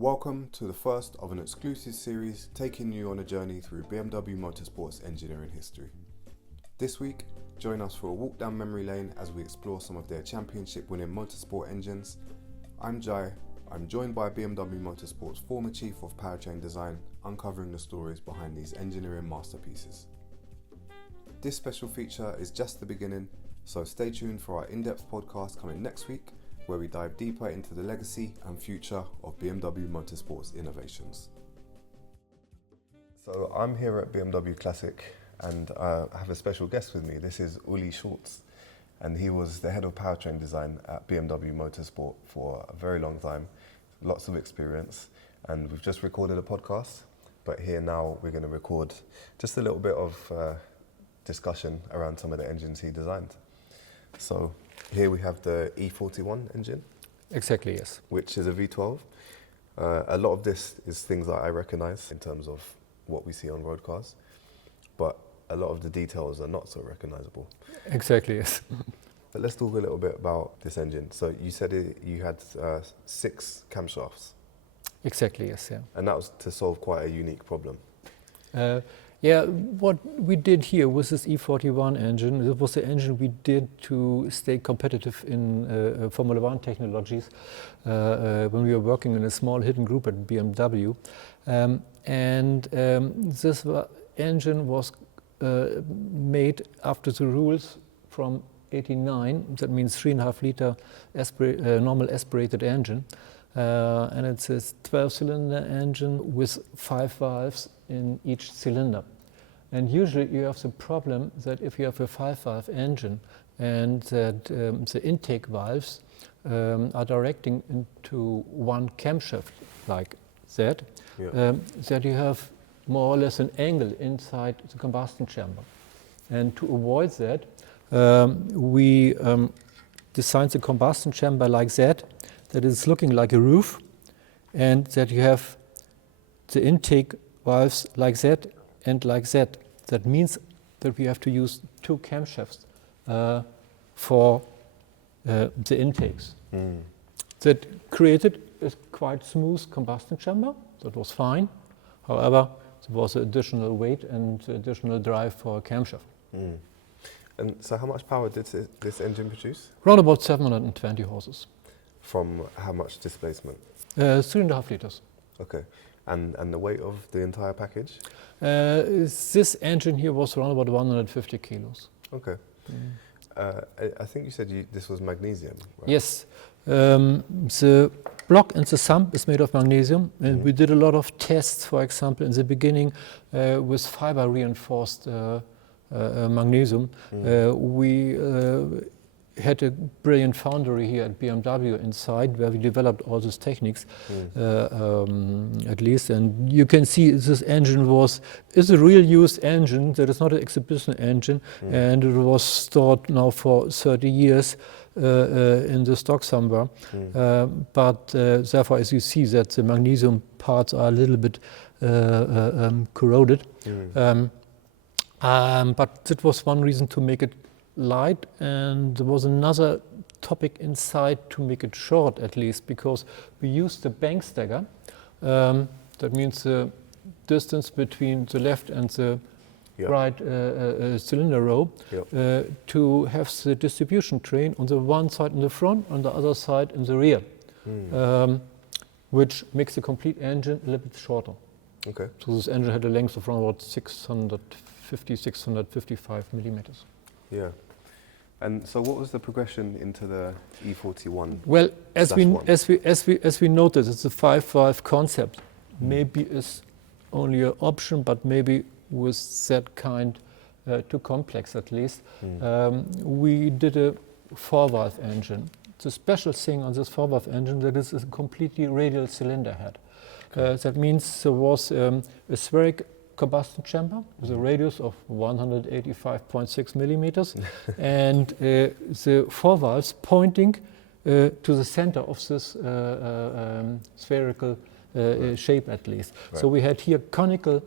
Welcome to the first of an exclusive series taking you on a journey through BMW Motorsport's engineering history. This week, join us for a walk down memory lane as we explore some of their championship-winning motorsport engines. I'm Jai. I'm joined by BMW Motorsport's former Chief of Powertrain Design, uncovering the stories behind these engineering masterpieces. This special feature is just the beginning, so stay tuned for our in-depth podcast coming next week, where we dive deeper into the legacy and future of BMW Motorsport's innovations. So I'm here at BMW Classic and I have a special guest with me. This is Ulrich Schulz, and he was the head of powertrain design at BMW Motorsport for a very long time, lots of experience, and we've just recorded a podcast, but here now we're going to record just a little bit of discussion around some of the engines he designed. So here we have the E41 engine. Exactly, yes. Which is a V12. A lot of this is things that I recognize in terms of what we see on road cars, but a lot of the details are not so recognizable. Exactly, yes. But let's talk a little bit about this engine. So you said you had 6 camshafts. Exactly, yes, yeah. And that was to solve quite a unique problem. Yeah, what we did here with this E41 engine, it was the engine we did to stay competitive in Formula One technologies when we were working in a small hidden group at BMW. This engine was made after the rules from '89. That means 3.5 liter normal aspirated engine. And it's a 12-cylinder engine with 5 valves in each cylinder. And usually you have the problem that if you have a 5-valve engine and that the intake valves are directing into one camshaft like that, that you have more or less an angle inside the combustion chamber. And to avoid that, we designed the combustion chamber like that it's looking like a roof, and that you have the intake valves like that and like that. That means that we have to use 2 camshafts for the intakes. That created a quite smooth combustion chamber. That was fine. However, there was additional weight and additional drive for a camshaft. And so how much power did this engine produce? Around about 720 horses. From how much displacement? 3.5 liters. Okay. And the weight of the entire package? This engine here was around about 150 kilos. Okay. I think you said this was magnesium, right? Yes. The block and the sump is made of magnesium, and we did a lot of tests, for example, in the beginning with fiber reinforced magnesium. We had a brilliant foundry here at BMW inside where we developed all these techniques, at least. And you can see this engine is a real used engine. That is not an exhibition engine, and it was stored now for 30 years in the stock somewhere. But therefore, as you see, that the magnesium parts are a little bit corroded. But that was one reason to make it light, and there was another topic inside to make it short, at least, because we used the bank stagger. That means the distance between the left and the right cylinder row to have the distribution train on the one side in the front, on the other side in the rear, which makes the complete engine a little bit shorter. Okay. So this engine had a length of around about 655 millimeters. Yeah. And so what was the progression into the E41? Well, as we noticed, it's a 5-valve concept. Maybe it's only an option, but maybe with that kind too complex at least. We did a 4-valve engine. The special thing on this 4-valve engine that is a completely radial cylinder head. That means there was a spherical combustion chamber with a radius of 185.6 millimeters and the 4 valves pointing to the center of this spherical shape at least. So we had here conical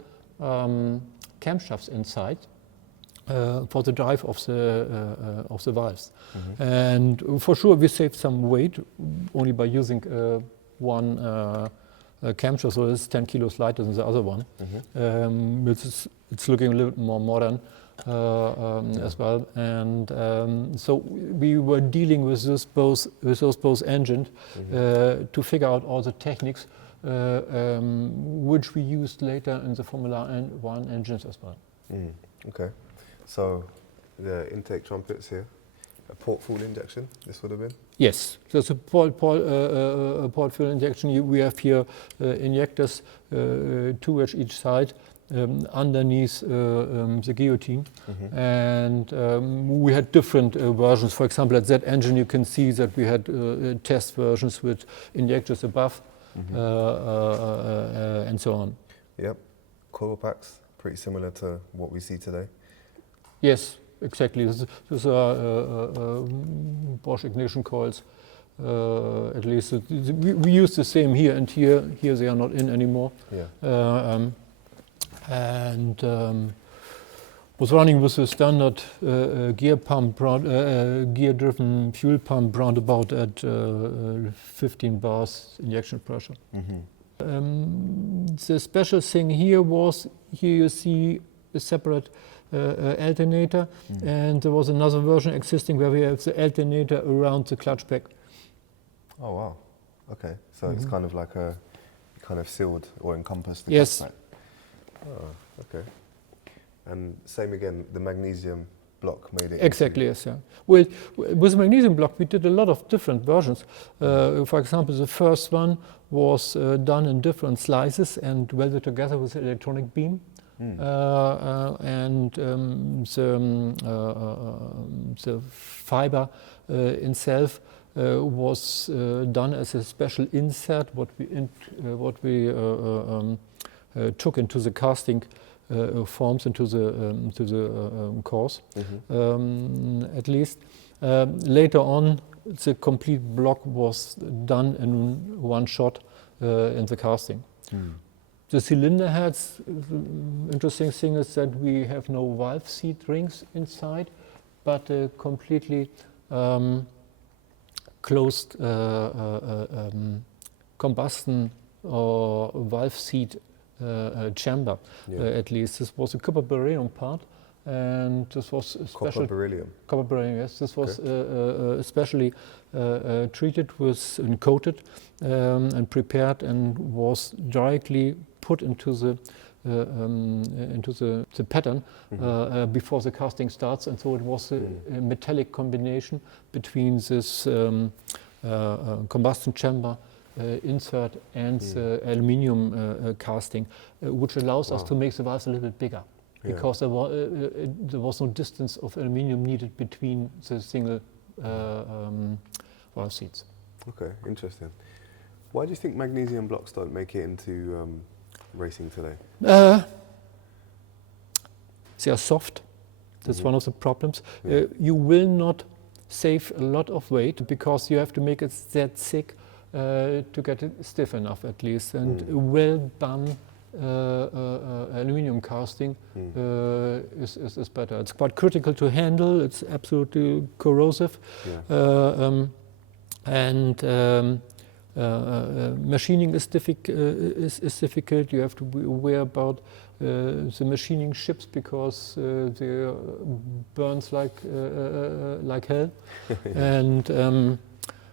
camshafts inside for the drive of the valves. And for sure we saved some weight only by using one camshaft, so it's 10 kilos lighter than the other one. It's looking a little bit more modern as well. And so we were dealing with those both engines to figure out all the techniques which we used later in the Formula One engines as well. Okay, so the intake trumpets here, a port fuel injection, this would have been? Yes, there's a port fuel injection. We have here injectors, 2 at each side, underneath the guillotine. And we had different versions. For example, at that engine you can see that we had test versions with injectors above and so on. Yep, coil packs, pretty similar to what we see today. Yes, exactly. These are Bosch ignition coils. At least we use the same here, and here they are not in anymore. Yeah. Was running with a standard gear pump, gear-driven fuel pump, round about at 15 bars injection pressure. The special thing here was, here you see a separate alternator, and there was another version existing where we have the alternator around the clutch pack. Oh wow, okay, so it's kind of like a kind of sealed or encompassed the Yes. clutch pack. Oh, okay. And same again, the magnesium block made it. Exactly, yes, yeah. Well, with the magnesium block, we did a lot of different versions. For example, the first one was done in different slices and welded together with an electronic beam. And the fiber itself was done as a special insert, what we took into the casting forms, into the cores, at least. Later on, the complete block was done in one shot in the casting. The cylinder heads, the interesting thing is that we have no valve seat rings inside, but a completely closed combustion or valve seat chamber, at least. This was a copper beryllium part, and this was Copper beryllium. Copper beryllium, yes. This was especially treated with and coated and prepared, and was directly put into the pattern before the casting starts, and so it was a metallic combination between this combustion chamber insert and the aluminium casting, which allows us to make the valves a little bit bigger, because there was no distance of aluminium needed between the single valve seats. Okay, interesting. Why do you think magnesium blocks don't make it into racing today? They are soft. That's one of the problems. You will not save a lot of weight because you have to make it that thick to get it stiff enough, at least. And well done aluminium casting is better. It's quite critical to handle. It's absolutely corrosive. Machining is difficult. You have to be aware about the machining ships, because they burns like hell. And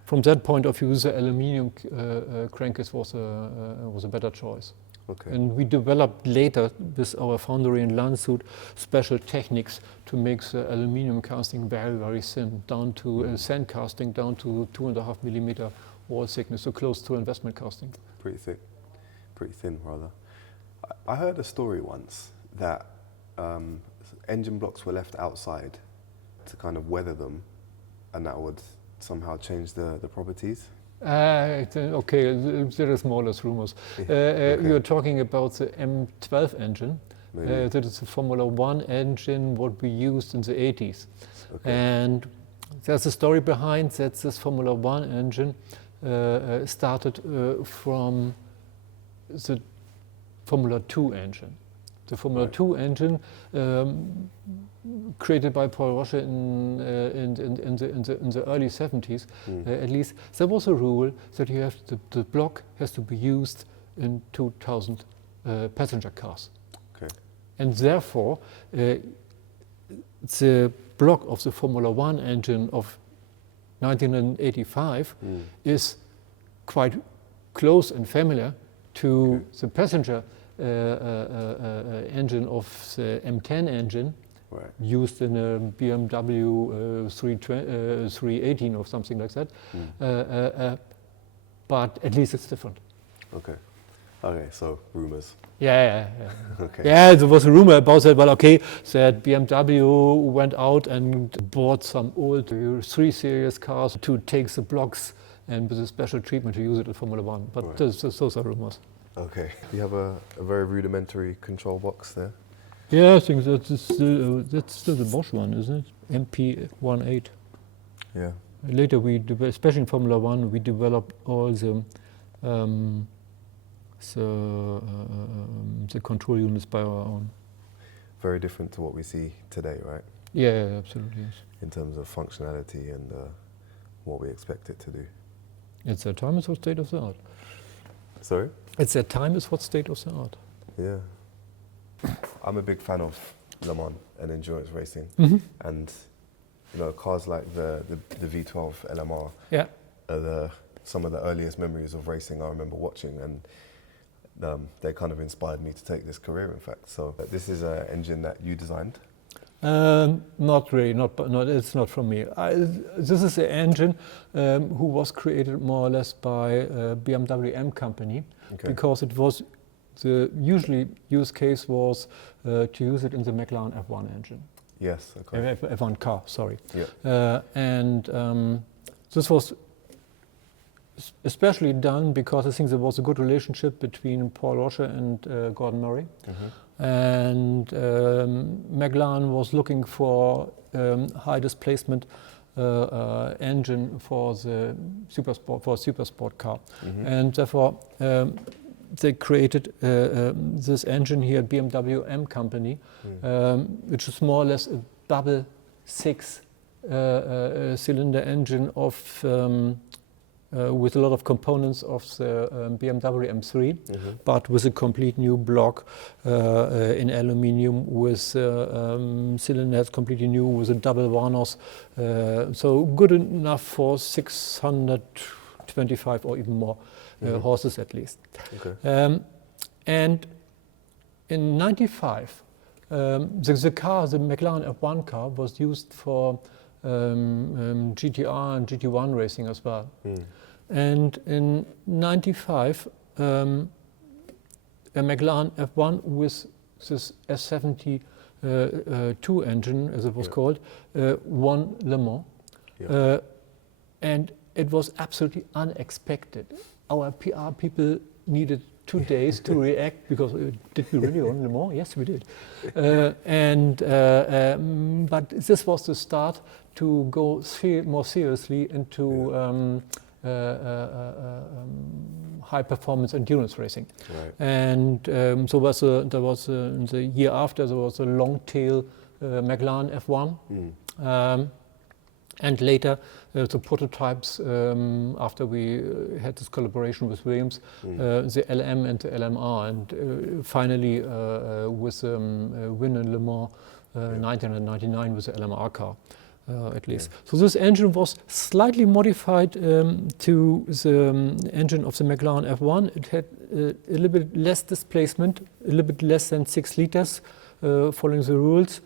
from that point of view, the aluminium crankcase was a better choice. Okay. And we developed later with our foundry in Landshut special techniques to make the aluminium casting very, very thin, down to sand casting, down to 2.5 millimeter wall thickness, so close to investment casting. Pretty thick, pretty thin rather. I heard a story once that engine blocks were left outside to kind of weather them, and that would somehow change the properties. Okay, there is more or less rumors. You're talking about the M12 engine. That is a Formula One engine, what we used in the 80s. Okay. And there's a story behind that. This Formula One engine started from the Formula 2 engine. The Formula 2 engine, created by Paul Roche in the early 70s, at least, there was a rule that you have the block has to be used in 2,000 passenger cars. Okay. And therefore, the block of the Formula One engine of 1985 is quite close and familiar to the passenger engine of the M10 engine, Right. used in a BMW 318 or something like that. But at least it's different. Okay. Okay, so rumors. Yeah. Okay. Yeah, there was a rumor about that. Well, okay, that BMW went out and bought some old 3 Series cars to take the blocks and with a special treatment to use it in Formula One. But Right. those are rumors. Okay. You have a very rudimentary control box there. Yeah, I think that's still the Bosch one, isn't it? MP18. Yeah. Later, especially in Formula One, we developed all the control units by our own. Very different to what we see today, right? Yeah, absolutely. Yes. In terms of functionality and what we expect it to do. It's their time is what state of the art. Sorry? It's their time is what state of the art. Yeah. I'm a big fan of Le Mans and endurance racing. And cars like the V12 LMR Yeah. are some of the earliest memories of racing I remember watching, and they kind of inspired me to take this career, in fact. So this is an engine that you designed? Not really, it's not from me. This is an engine who was created more or less by BMW M company, because it was the usually use case was to use it in the McLaren F1 engine. Yes, okay. F1 car, sorry. Yeah. And this was especially done because I think there was a good relationship between Paul Rocher and Gordon Murray. And McLaren was looking for high displacement engine for the supersport car, and therefore they created this engine here at BMW M company, which is more or less a double 6 cylinder engine of with a lot of components of the BMW M3, but with a complete new block in aluminium, with cylinders completely new, with a double Warnos, so good enough for 625 or even more horses at least. And in '95, the car, the McLaren F1 car, was used for GTR and GT1 racing as well. And in '95, a McLaren F1 with this S72 engine, as it was called, won Le Mans. And it was absolutely unexpected. Our PR people needed 2 days to react, because did we really win Le Mans? Yes, we did. But this was the start to go more seriously into high performance endurance racing. And so there was the year after, there was a long tail McLaren F1. And later, the prototypes, after we had this collaboration with Williams, the LM and the LMR, and finally with win in Le Mans 1999 with the LMR car, at least. So this engine was slightly modified to the engine of the McLaren F1. It had a little bit less displacement, a little bit less than 6 liters. Following the rules,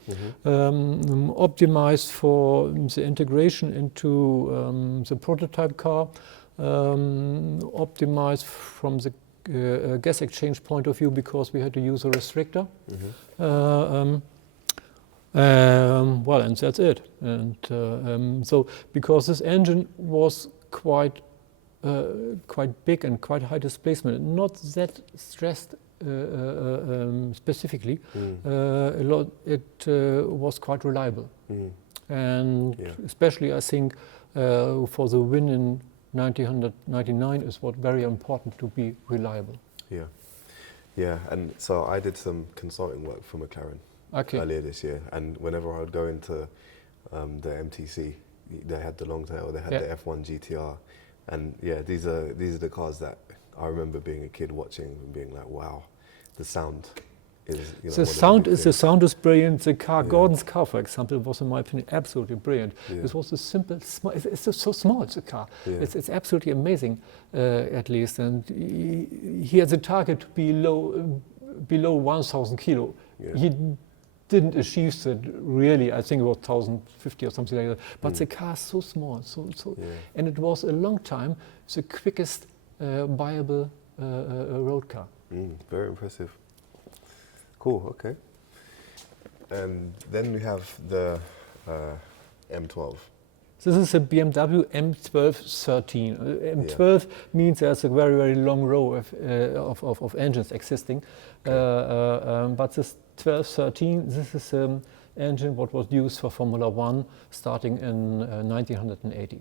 optimized for the integration into the prototype car, optimized from the gas exchange point of view, because we had to use a restrictor. Well, and that's it. And so, because this engine was quite big and quite high displacement, not that stressed specifically, it was quite reliable. And especially, I think, for the win in 1999 is what very important, to be reliable. Yeah, and so I did some consulting work for McLaren earlier this year, and whenever I would go into the MTC, they had the long tail, they had the F1 GTR, and these are the cars that I remember being a kid watching and being like, wow, the sound is, you know, The sound is brilliant. The car, Gordon's car, for example, was, in my opinion, absolutely brilliant. This was a simple, it's just so small, it's a car. It's absolutely amazing, at least. And he has a target to be below 1,000 kilo. He didn't achieve that really. I think it was 1,050 or something like that. But the car is so small, and it was a long time the quickest viable road car. Very impressive. Cool, okay. And then we have the M12. This is a BMW M1213. M12 means there's a very, very long row of engines existing. But this 1213, this is an engine what was used for Formula One starting in 1980.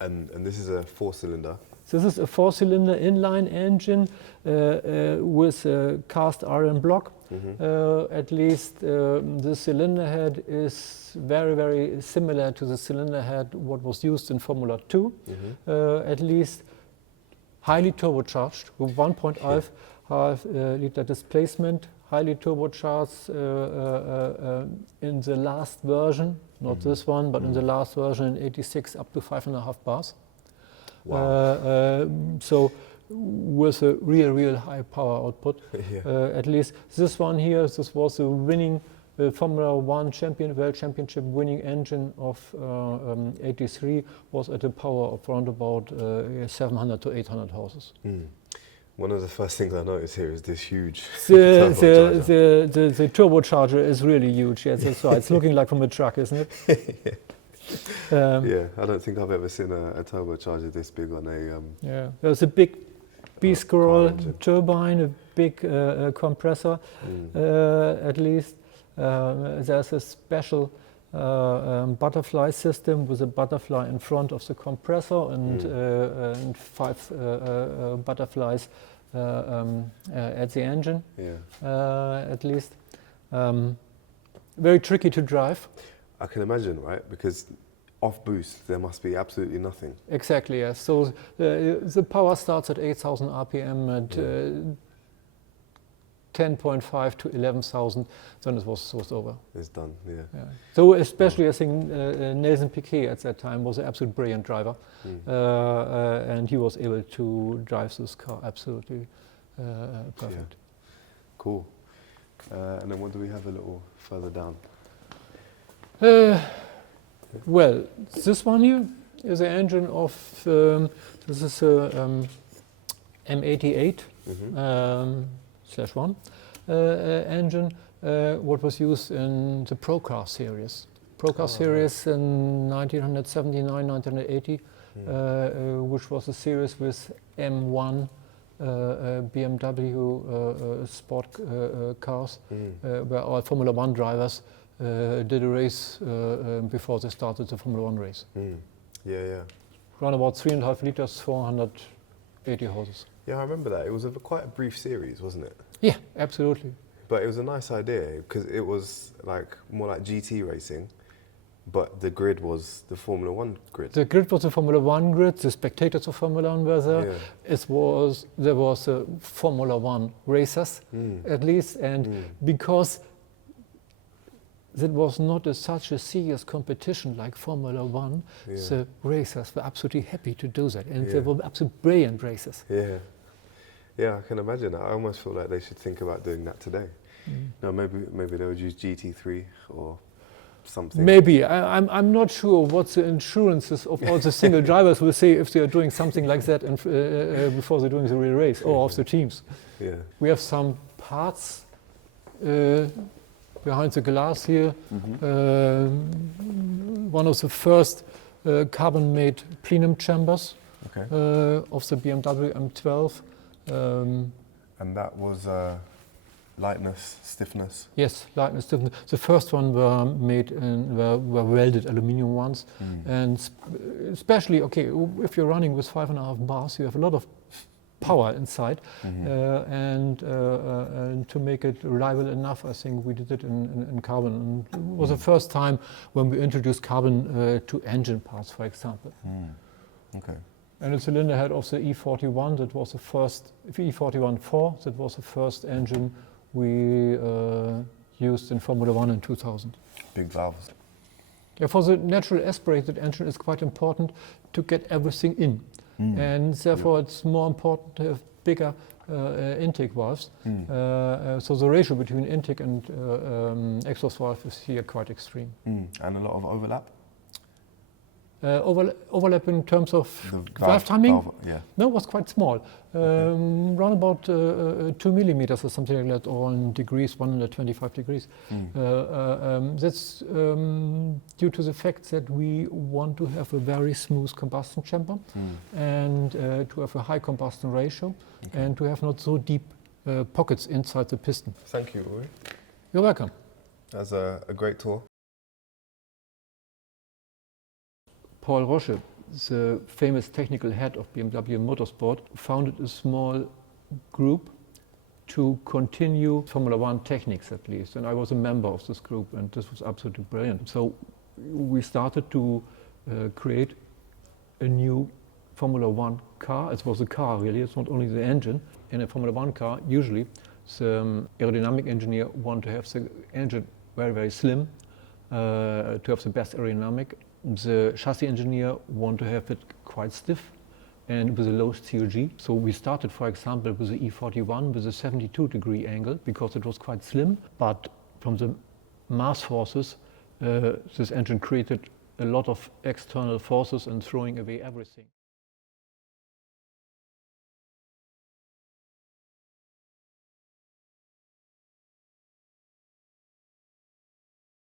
And this is a 4-cylinder? This is a 4-cylinder inline engine with a cast iron block. At least the cylinder head is very, very similar to the cylinder head what was used in Formula 2. At least highly turbocharged with 1.5 liter displacement, highly turbocharged in the last version, not this one, but in the last version in 86 up to 5.5 bars. Wow. So with a real high power output. At least this one here, this was a winning Formula One World Championship winning engine of 83, was at a power of around about 700 to 800 horses. One of the first things I noticed here is this huge turbocharger. The turbocharger is really huge. Yes, that's right. It's looking like from a truck, isn't it? I don't think I've ever seen a turbocharger this big on a... there's a big B-scroll turbine, a big compressor, at least. There's a special butterfly system with a butterfly in front of the compressor and 5 butterflies at the engine, at least. Very tricky to drive. I can imagine, right? Because off boost, there must be absolutely nothing. Exactly, yes. So the power starts at 8,000 RPM at 10.5 to 11,000, then it was over. It's done, So especially I think Nelson Piquet at that time was an absolute brilliant driver. And he was able to drive this car absolutely perfect. Cool. And then what do we have a little further down? Well, this one here is an engine of, this is a M88 /1 engine, what was used in the Procar series. Procar series in 1979, 1980, which was a series with M1 BMW sport cars, where our Formula One drivers did a race before they started the Formula One race. Around about 3.5 liters, 480 horses. Yeah, I remember that. It was quite a brief series, wasn't it? Yeah, absolutely. But it was a nice idea because it was more like GT racing, but the grid was the Formula One grid. The grid was the Formula One grid. The spectators of Formula One were there. There was a Formula One racers at least, and because it was not such a serious competition like Formula One, the racers were absolutely happy to do that, and they were absolutely brilliant racers. Yeah, I can imagine that. I almost feel like they should think about doing that today. No, maybe they would use GT3 or something. Maybe. I'm not sure what the insurances of all the single drivers will say if they are doing something like that before they're doing the real race, or of the teams. We have some parts behind the glass here. One of the first carbon-made plenum chambers of the BMW M12. And that was lightness, stiffness? Yes, lightness, stiffness. The first one were made were welded aluminium ones. And especially, if you're running with 5.5 bars, you have a lot of power inside. And to make it reliable enough, I think we did it in carbon. And it was the first time when we introduced carbon to engine parts, for example. Okay. And a cylinder head of the E41, that was the first, E41-4, that was the first engine we used in Formula One in 2000. Big valves. Yeah, for the natural aspirated engine, it's quite important to get everything in. And therefore it's more important to have bigger intake valves. So the ratio between intake and exhaust valve is here quite extreme. And a lot of overlap? Overlap in terms of The valve timing? Yeah. No, it was quite small. Around about 2 millimeters or something like that, or in degrees, 125 degrees. That's due to the fact that we want to have a very smooth combustion chamber and to have a high combustion ratio and to have not so deep pockets inside the piston. Thank you, Ulrich. You're welcome. That's a great tour. Paul Roche, the famous technical head of BMW Motorsport, founded a small group to continue Formula One techniques at least. And I was a member of this group, and this was absolutely brilliant. So we started to create a new Formula One car. It was a car really, it's not only the engine. In a Formula One car, usually the aerodynamic engineer wants to have the engine very, very slim, to have the best aerodynamic. The chassis engineer want to have it quite stiff and with a low COG. So we started, for example, with the E41 with a 72-degree angle because it was quite slim. But from the mass forces, this engine created a lot of external forces and throwing away everything.